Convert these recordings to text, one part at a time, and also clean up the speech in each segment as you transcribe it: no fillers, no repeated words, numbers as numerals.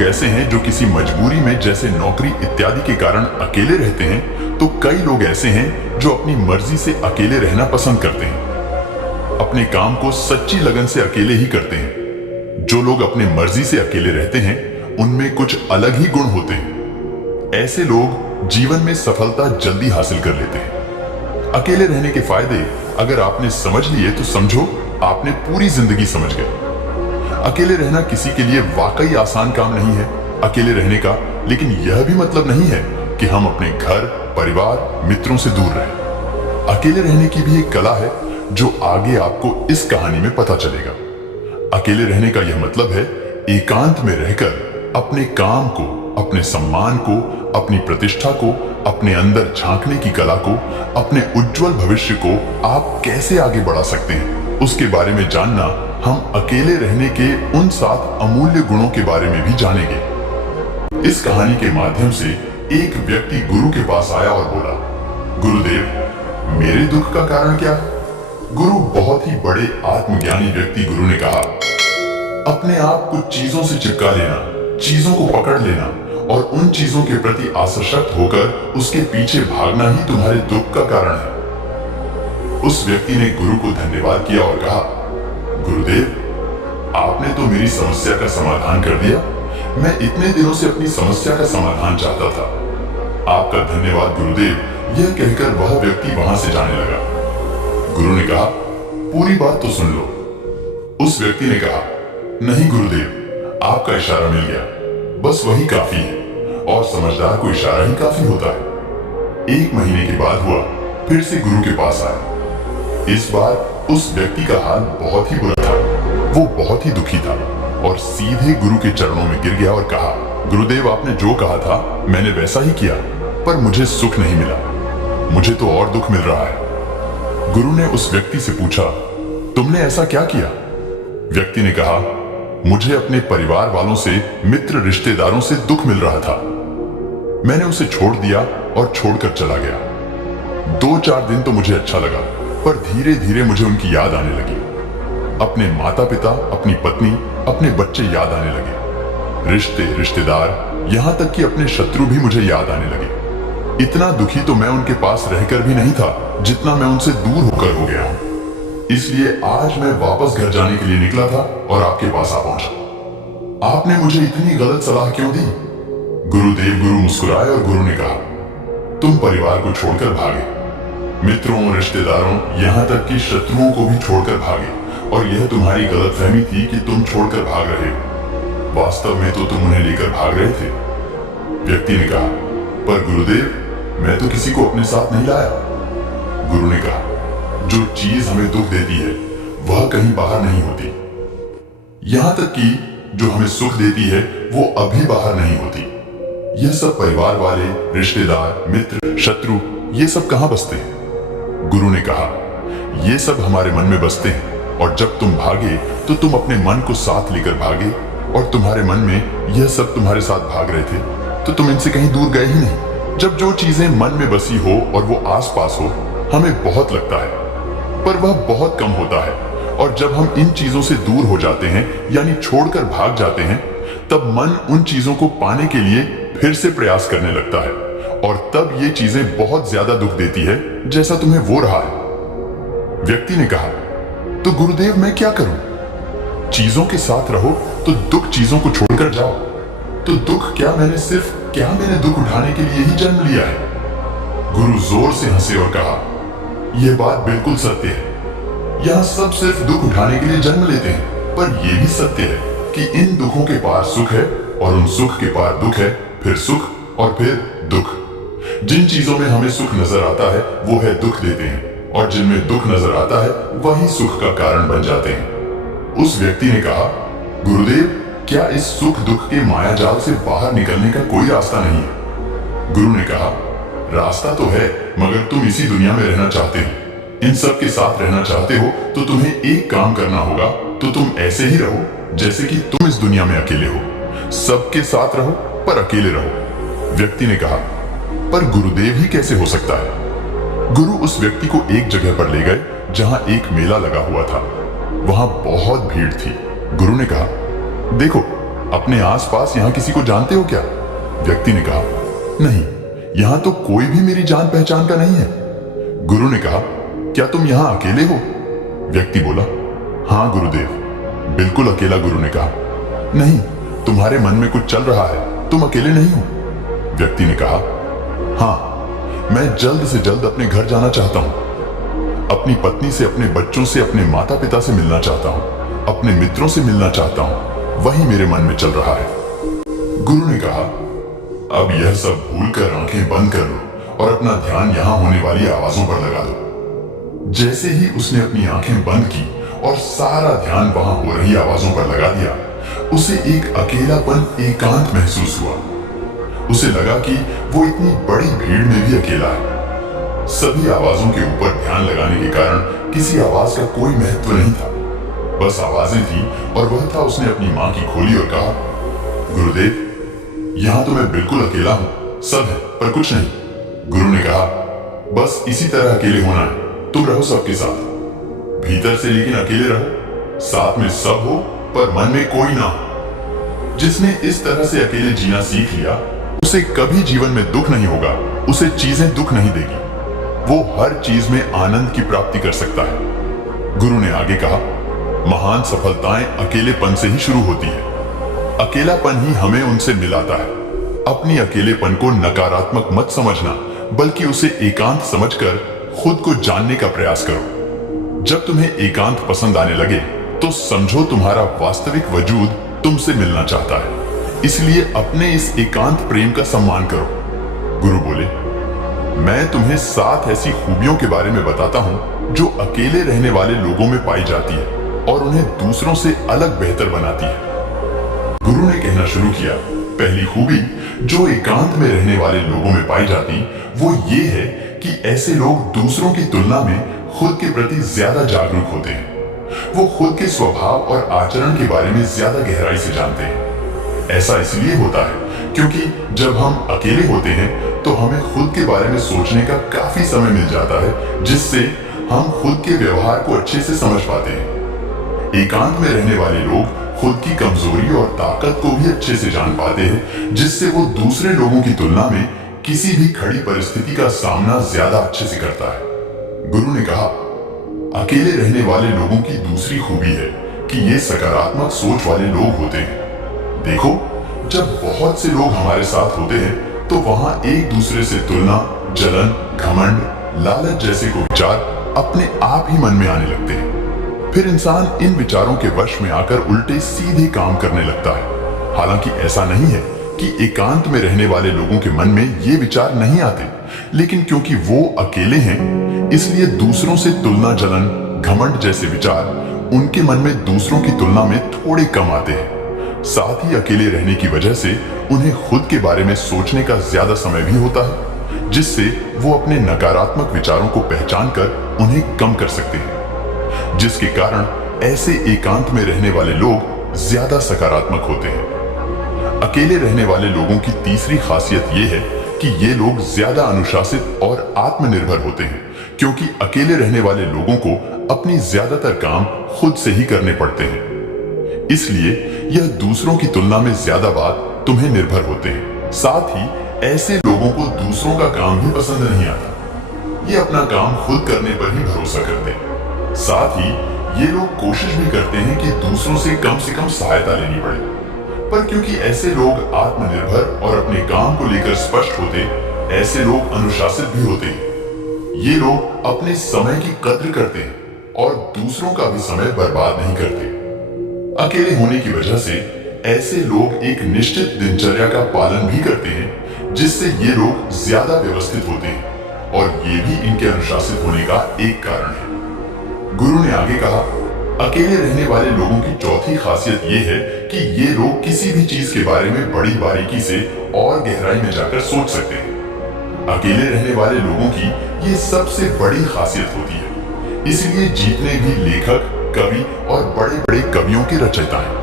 लोग ऐसे हैं जो किसी मजबूरी में, जैसे नौकरी इत्यादि के कारण अकेले रहते हैं, तो कई लोग ऐसे हैं जो अपनी मर्जी से अकेले रहना पसंद करते हैं। अपने काम को सच्ची लगन से अकेले ही करते हैं। जो लोग अपने मर्जी से अकेले रहते हैं, उनमें कुछ अलग ही गुण होते हैं। ऐसे लोग जीवन में सफलता जल्दी हासिल कर लेते हैं। अकेले रहने के फायदे अगर आपने समझ लिए तो समझो आपने पूरी जिंदगी समझ गए। अकेले रहना किसी के लिए वाकई आसान काम नहीं है अकेले रहने का, लेकिन यह भी मतलब नहीं है कि हम अपने घर, परिवार, मित्रों से दूर रहें। अकेले रहने की भी एक कला है जो आगे आपको इस कहानी में पता चलेगा। अकेले रहने का यह मतलब है एकांत में रहकर अपने काम को, अपने सम्मान को, अपनी प्रतिष्ठा को, अपने अंदर झांकने की कला को, अपने उज्जवल भविष्य को आप कैसे आगे बढ़ा सकते हैं, उसके बारे में जानना। हम अकेले रहने के उन 7 अमूल्य गुणों के बारे में भी जानेंगे। इस कहानी के माध्यम से एक व्यक्ति गुरु के पास आया और बोला, गुरुदेव, मेरे दुख का कारण क्या है? गुरु बहुत ही बड़े आत्मज्ञानी व्यक्ति गुरु ने कहा, अपने आप कुछ चीजों से चिपका लेना, चीजों को पकड़ लेना और उन चीजों के प्रति आसक्त होकर उसके पीछे भागना ही तुम्हारे दुख का कारण है। उस व्यक्ति ने गुरु को धन्यवाद किया और कहा, गुरुदेव, आपने तो मेरी समस्या का समाधान कर दिया। मैं इतने दिनों से अपनी समस्या का समाधान चाहता था। आपका धन्यवाद गुरुदेव। यह कहकर वह व्यक्ति वहां से जाने लगा। गुरु ने कहा, पूरी बात तो सुन लो। उस व्यक्ति ने कहा, नहीं गुरुदेव, आपका इशारा मिल गया, बस वही काफी है और समझदार को इशारा ही काफी होता है। 1 महीने के बाद हुआ, फिर से गुरु के पास आया। इस बार उस व्यक्ति का हाल बहुत ही बुरा था। वो बहुत ही दुखी था और सीधे गुरु के चरणों में गिर गया और कहा, गुरुदेव, आपने जो कहा था मैंने वैसा ही किया, पर मुझे सुख नहीं मिला। मुझे तो और दुख मिल रहा है। गुरु ने उस व्यक्ति से पूछा, तुमने ऐसा क्या किया? व्यक्ति ने कहा, मुझे अपने परिवार वालों से, मित्र रिश्तेदारों से दुख मिल रहा था। मैंने उसे छोड़ दिया और छोड़कर चला गया। 2-4 दिन तो मुझे अच्छा लगा, पर धीरे धीरे मुझे उनकी याद आने लगी। अपने माता पिता, अपनी पत्नी, अपने बच्चे याद आने लगे। रिश्ते, रिश्तेदार, यहां तक कि अपने शत्रु भी मुझे याद आने लगे। इतना दुखी तो मैं उनके पास रहकर भी नहीं था जितना मैं उनसे दूर होकर हो गया हूं। इसलिए आज मैं वापस घर जाने के लिए निकला था और आपके पास आ पहुंचा। आपने मुझे इतनी गलत सलाह क्यों दी? गुरु मुस्कुराए और गुरु ने कहा, तुम परिवार को छोड़कर भागे, मित्रों, रिश्तेदारों, यहाँ तक कि शत्रुओं को भी छोड़कर भागे, और यह तुम्हारी गलतफहमी थी कि तुम छोड़कर भाग रहे हो। वास्तव में तो तुम उन्हें लेकर भाग रहे थे। व्यक्ति ने कहा, पर गुरुदेव, मैं तो किसी को अपने साथ नहीं लाया। गुरु ने कहा, जो चीज हमें दुख देती है वह कहीं बाहर नहीं होती। यहाँ तक कि जो हमें सुख देती है वो अभी बाहर नहीं होती। यह सब परिवार वाले, रिश्तेदार, मित्र, शत्रु, ये सब कहाँ बसते हैं? गुरु ने कहा, ये सब हमारे मन में बसते हैं, और जब तुम भागे तो तुम अपने मन को साथ लेकर भागे, और तुम्हारे मन में यह सब तुम्हारे साथ भाग रहे थे तो तुम इनसे कहीं दूर गए ही नहीं। जब जो चीजें मन में बसी हो और वो आसपास हो, हमें बहुत लगता है, पर वह बहुत कम होता है। और जब हम इन चीजों से दूर हो जाते हैं, यानी छोड़कर भाग जाते हैं, तब मन उन चीजों को पाने के लिए फिर से प्रयास करने लगता है, और तब ये चीजें बहुत ज्यादा दुख देती है, जैसा तुम्हें वो रहा है। व्यक्ति ने कहा, तो गुरुदेव, मैं क्या करूं? चीजों के साथ रहो तो दुख चीजों को छोड़कर जाओ। तो दुख क्या, मैंने दुख उठाने के लिए ही जन्म लिया है? गुरु जोर से हंसे और कहा, यह बात बिल्कुल सत्य है। यहाँ सब सिर्फ दुख उठाने के लिए जन्म लेते हैं, पर यह भी सत्य है कि इन दुखों के पार सुख है, और उन सुख के पार दुख है, फिर सुख और फिर दुख। जिन चीजों में हमें सुख नजर आता है वो है दुख देते हैं, और जिनमें दुख नजर आता है वही सुख का कारण बन जाते हैं। उस व्यक्ति ने कहा, गुरुदेव, क्या इस सुख दुख के माया जाल से बाहर निकलने का कोई रास्ता नहीं है? गुरु ने कहा, रास्ता तो है, मगर तुम इसी दुनिया में रहना चाहते हो, इन सब के साथ रहना चाहते हो, तो तुम्हें एक काम करना होगा। तो तुम ऐसे ही रहो जैसे कि तुम इस दुनिया में अकेले हो। सबके साथ रहो पर अकेले रहो। व्यक्ति ने कहा, पर गुरुदेव ही कैसे हो सकता है? गुरु उस व्यक्ति को एक जगह पर ले गए जहां एक मेला लगा हुआ था। वहां बहुत भीड़ थी। गुरु ने कहा, देखो, अपने आसपास यहाँ किसी को जानते हो क्या? व्यक्ति ने कहा, नहीं, यहाँ तो कोई भी मेरी जान पहचान का नहीं है। गुरु ने कहा, क्या तुम यहाँ अकेले हो? व्यक्ति बोला, हाँ गुरुदेव, बिल्कुल अकेला। गुरु ने कहा, नहीं, तुम्हारे मन में कुछ चल रहा है, तुम अकेले नहीं हो। व्यक्ति ने कहा, हाँ, मैं जल्द से जल्द अपने घर जाना चाहता हूँ। अपनी पत्नी से, अपने बच्चों से, अपने माता पिता से मिलना चाहता हूँ, अपने मित्रों से मिलना चाहता हूँ, वही मेरे मन में चल रहा है। गुरु ने कहा, अब यह सब भूलकर आंखें बंद कर लो और अपना ध्यान यहाँ होने वाली आवाजों पर लगा दो। जैसे ही उसने अपनी आंखें बंद की और सारा ध्यान वहां हो रही आवाजों पर लगा दिया, उसे एक अकेलापन, एकांत महसूस हुआ। उसे लगा कि वो इतनी बड़ी भीड़ में भी अकेला है। सभी आवाजों के ऊपर ध्यान लगाने के कारण किसी आवाज का कोई महत्व नहीं था, बस आवाजें थी। और वह था, उसने अपनी मां की खोली और कहा, गुरुदेव, यहां तो मैं बिल्कुल अकेला हूं, सब है पर कुछ नहीं। गुरु ने कहा, बस इसी तरह अकेले होना है, तुम रहो सबके साथ, भीतर से लेकिन अकेले रहो, साथ में सब हो पर मन में कोई ना हो। जिसने इस तरह से अकेले जीना सीख लिया, उसे कभी जीवन में दुख नहीं होगा, उसे चीजें दुख नहीं देगी, वो हर चीज में आनंद की प्राप्ति कर सकता है। गुरु ने आगे कहा, महान सफलताएं अकेलेपन से ही शुरू होती है। अकेलापन ही हमें उनसे मिलाता है। अपनी अकेलेपन को नकारात्मक मत समझना, बल्कि उसे एकांत समझकर खुद को जानने का प्रयास करो। जब तुम्हें एकांत पसंद आने लगे, तो समझो तुम्हारा वास्तविक वजूद तुमसे मिलना चाहता है। इसलिए अपने इस एकांत प्रेम का सम्मान करो। गुरु बोले, मैं तुम्हें 7 ऐसी खूबियों के बारे में बताता हूं जो अकेले रहने वाले लोगों में पाई जाती है और उन्हें दूसरों से अलग बेहतर बनाती है। गुरु ने कहना शुरू किया, पहली खूबी जो एकांत में रहने वाले लोगों में पाई जाती, वो ये है कि ऐसे लोग दूसरों की तुलना में खुद के प्रति ज्यादा जागरूक होते हैं। वो खुद के स्वभाव और आचरण के बारे में ज्यादा गहराई से जानते हैं। ऐसा इसलिए होता है क्योंकि जब हम अकेले होते हैं तो हमें खुद के बारे में सोचने का काफी समय मिल जाता है, जिससे हम खुद के व्यवहार को अच्छे से समझ पाते हैं। एकांत में रहने वाले लोग खुद की कमजोरी और ताकत को भी अच्छे से जान पाते हैं, जिससे वो दूसरे लोगों की तुलना में किसी भी खड़ी परिस्थिति का सामना ज्यादा अच्छे से करता है। गुरु ने कहा, अकेले रहने वाले लोगों की दूसरी खूबी है कि ये सकारात्मक सोच वाले लोग होते हैं। देखो, जब बहुत से लोग हमारे साथ होते हैं तो वहां एक दूसरे से तुलना, जलन, घमंड, लालच जैसे को विचार अपने आप ही मन में आने लगते हैं। फिर इंसान इन विचारों के वश में आकर उल्टे सीधे काम करने लगता है। हालांकि ऐसा नहीं है कि एकांत में रहने वाले लोगों के मन में ये विचार नहीं आते, लेकिन क्योंकि वो अकेले हैं, इसलिए दूसरों से तुलना, जलन, घमंड जैसे विचार उनके मन में दूसरों की तुलना में थोड़े कम आते हैं। साथ ही अकेले रहने की वजह से उन्हें खुद के बारे में सोचने का ज्यादा समय भी होता है, जिससे वो अपने नकारात्मक विचारों को पहचान कर उन्हें कम कर सकते हैं, जिसके कारण ऐसे एकांत में रहने वाले लोग ज्यादा सकारात्मक होते हैं। अकेले रहने वाले लोगों की तीसरी खासियत ये है कि ये लोग ज्यादा अनुशासित और आत्मनिर्भर होते हैं, क्योंकि अकेले रहने वाले लोगों को अपनी ज्यादातर काम खुद से ही करने पड़ते हैं। इसलिए यह दूसरों की तुलना में ज्यादा बात तुम्हें निर्भर होते हैं। साथ ही ऐसे लोगों को दूसरों का काम भी पसंद नहीं आता। ये अपना काम खुद करने पर ही भरोसा करते हैं। साथ ही ये लोग कोशिश भी करते हैं कि दूसरों से कम सहायता लेनी पड़े। पर क्योंकि ऐसे लोग आत्मनिर्भर और अपने काम को लेकर स्पष्ट होते, ऐसे लोग अनुशासित भी होते हैं। ये लोग अपने समय की कद्र करते हैं और दूसरों का भी समय बर्बाद नहीं करते। अकेले होने की वजह से ऐसे लोग एक निश्चित दिनचर्या का पालन भी करते हैं, जिससे ये लोग ज्यादा व्यवस्थित होते हैं और ये भी इनके अनुशासित होने का एक कारण है। गुरु ने आगे कहा, अकेले रहने वाले लोगों की चौथी खासियत ये है कि ये लोग किसी भी चीज के बारे में बड़ी बारीकी से और गहराई में जाकर सोच सकते हैं। अकेले रहने वाले लोगों की ये सबसे बड़ी खासियत होती है। इसलिए जितने भी लेखक, कवि और बड़े बड़े कवियों के रचयिता हैं,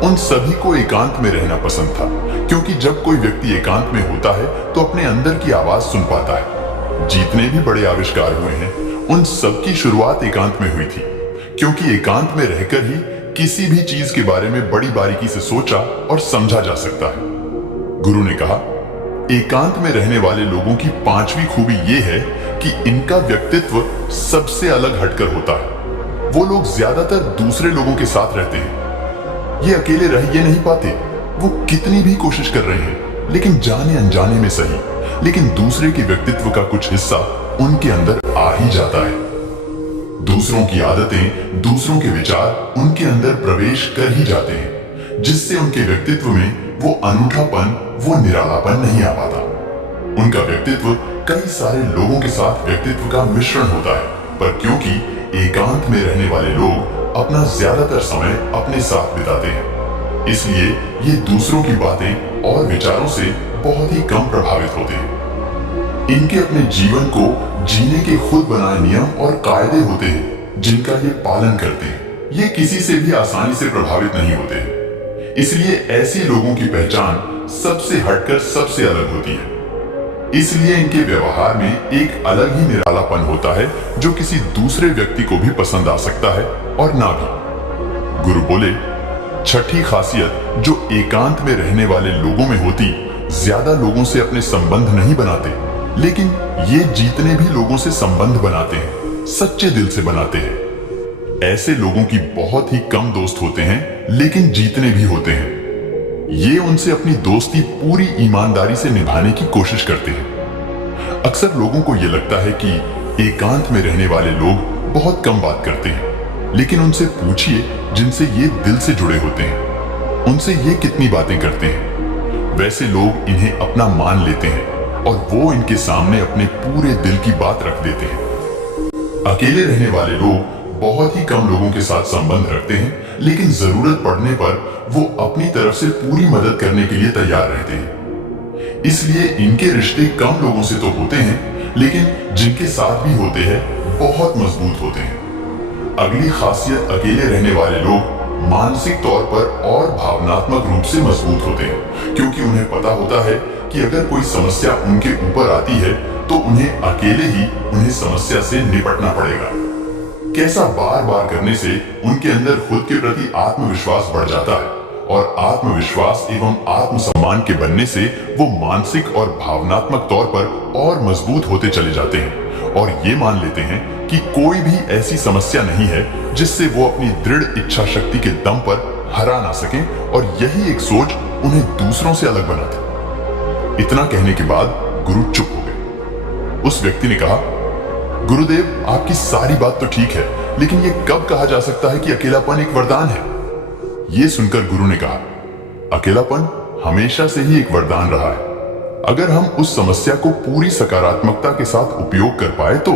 उन सभी को एकांत में रहना पसंद था, क्योंकि जब कोई व्यक्ति एकांत में होता है तो अपने अंदर की आवाज सुन पाता है। जितने भी बड़े आविष्कार हुए हैं, उन सब की शुरुआत एकांत में हुई थी, क्योंकि एकांत में रहकर ही किसी भी चीज के बारे में बड़ी बारीकी से सोचा और समझा जा सकता है। गुरु ने कहा, एकांत में रहने वाले लोगों की पांचवी खूबी यह है कि इनका व्यक्तित्व सबसे अलग हटकर होता है। वो लोग ज्यादातर दूसरे लोगों के साथ रहते हैं। ये अकेले रह ये नहीं पाते। वो कितनी भी कोशिश कर रहे हैं, लेकिन जाने अनजाने में सही, लेकिन दूसरे के व्यक्तित्व का कुछ हिस्सा उनके अंदर आ ही जाता है। दूसरों की आदतें, दूसरों के विचार उनके अंदर प्रवेश कर ही जाते हैं, जिससे उनके व्यक्तित्व में वो अनूठापन, वो निरालापन नहीं आ पाता। उनका व्यक्तित्व कई सारे लोगों के साथ व्यक्तित्व का मिश्रण होता है, पर क्योंकि एकांत में रहने वाले लोग अपना ज्यादातर समय अपने साथ बिताते हैं, इसलिए ये दूसरों की बातें और विचारों से बहुत ही कम प्रभावित होते हैं। इनके अपने जीवन को जीने के खुद बनाए नियम और कायदे होते हैं, जिनका ये पालन करते हैं। ये किसी से भी आसानी से प्रभावित नहीं होते हैं। इसलिए ऐसे लोगों की पहचान सबसे हटकर सबसे अलग होती है। इसलिए इनके व्यवहार में एक अलग ही निरालापन होता है, जो किसी दूसरे व्यक्ति को भी पसंद आ सकता है और ना भी। गुरु बोले, छठी खासियत जो एकांत में रहने वाले लोगों में होती, ज्यादा लोगों से अपने संबंध नहीं बनाते, लेकिन ये जितने भी लोगों से संबंध बनाते हैं, सच्चे दिल से बनाते हैं। ऐसे लोगों की बहुत ही कम दोस्त होते हैं, लेकिन जितने भी होते हैं, ये उनसे अपनी दोस्ती पूरी ईमानदारी से निभाने की कोशिश करते हैं। अक्सर लोगों को यह लगता है कि एकांत में रहने वाले लोग बहुत कम बात करते हैं, लेकिन उनसे पूछिए जिनसे ये दिल से जुड़े होते हैं, उनसे ये कितनी बातें करते हैं। वैसे लोग इन्हें अपना मान लेते हैं और वो इनके सामने अपने पूरे दिल की बात रख देते हैं। अकेले रहने वाले लोग बहुत ही कम लोगों के साथ संबंध रखते हैं, लेकिन जरूरत पड़ने पर वो अपनी तरफ से पूरी मदद करने के लिए तैयार रहते हैं। इसलिए इनके रिश्ते कम लोगों से तो होते हैं, लेकिन जिनके साथ भी होते हैं बहुत मजबूत होते हैं। अगली खासियत, अकेले रहने वाले लोग मानसिक तौर पर और भावनात्मक रूप से मजबूत होते हैं, क्योंकि उन्हें पता होता है कि अगर कोई समस्या उनके ऊपर आती है तो उन्हें अकेले ही उन्हें समस्या से निपटना पड़ेगा। कैसा बार बार करने से उनके अंदर खुद के प्रति आत्मविश्वास बढ़ जाता है, और आत्मविश्वास एवं आत्मसम्मान के बनने से वो मानसिक और भावनात्मक तौर पर और मजबूत होते चले जाते हैं, और ये मान लेते हैं कि कोई भी ऐसी समस्या नहीं है जिससे वो अपनी दृढ़ इच्छा शक्ति के दम पर हरा ना सकें, और यही एक सोच उन्हें दूसरों से अलग बनाती। इतना कहने के बाद गुरु चुप हो गए। उस व्यक्ति ने कहा, गुरुदेव, आपकी सारी बात तो ठीक है, लेकिन ये कब कहा जा सकता है कि अकेलापन एक वरदान है? ये सुनकर गुरु ने कहा, अकेलापन हमेशा से ही एक वरदान रहा है, अगर हम उस समस्या को पूरी सकारात्मकता के साथ उपयोग कर पाए तो।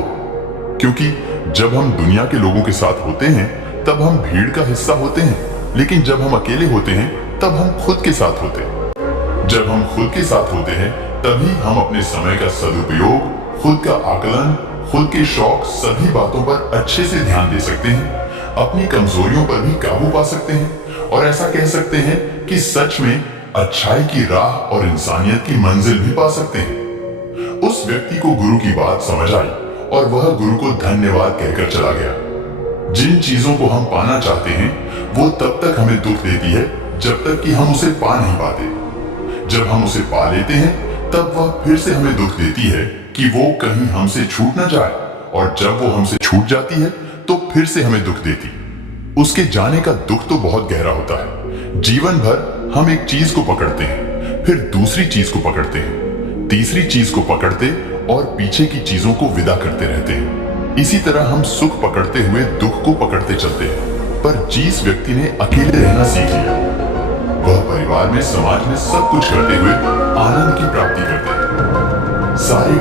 क्योंकि जब हम दुनिया के लोगों के साथ होते हैं तब हम भीड़ का हिस्सा होते हैं, लेकिन जब हम अकेले होते हैं तब हम खुद के साथ होते हैं। जब हम खुद के साथ होते हैं तभी हम अपने समय का सदुपयोग, खुद का आकलन, खुद के शौक, सभी बातों पर अच्छे से ध्यान दे सकते हैं, अपनी कमजोरियों पर भी काबू पा सकते हैं, और ऐसा कह सकते हैं कि सच में अच्छाई की राह और इंसानियत की मंजिल भी पा सकते हैं। उस व्यक्ति को गुरु की बात समझ आई और वह गुरु को धन्यवाद कहकर चला गया। जिन चीजों को हम पाना चाहते हैं वो तब तक हमें दुख देती है जब तक कि हम उसे पा नहीं पाते। जब हम उसे पा लेते हैं तब वह फिर से हमें दुख देती है कि वो कहीं हमसे छूट ना जाए, और जब वो हमसे छूट जाती है तो फिर से हमें दुख देती। उसके जाने का दुख तो बहुत गहरा होता है। जीवन भर हम एक चीज को पकड़ते हैं, फिर दूसरी चीज को पकड़ते हैं, तीसरी चीज को पकड़ते और पीछे की चीजों को विदा करते रहते हैं। इसी तरह हम सुख पकड़ते हुए दुख को पकड़ते चलते हैं। पर जिस व्यक्ति ने अकेले रहना सीख लिया, वह परिवार में, समाज में सब कुछ करते हुए आनंद की प्राप्ति करते हैं। सारे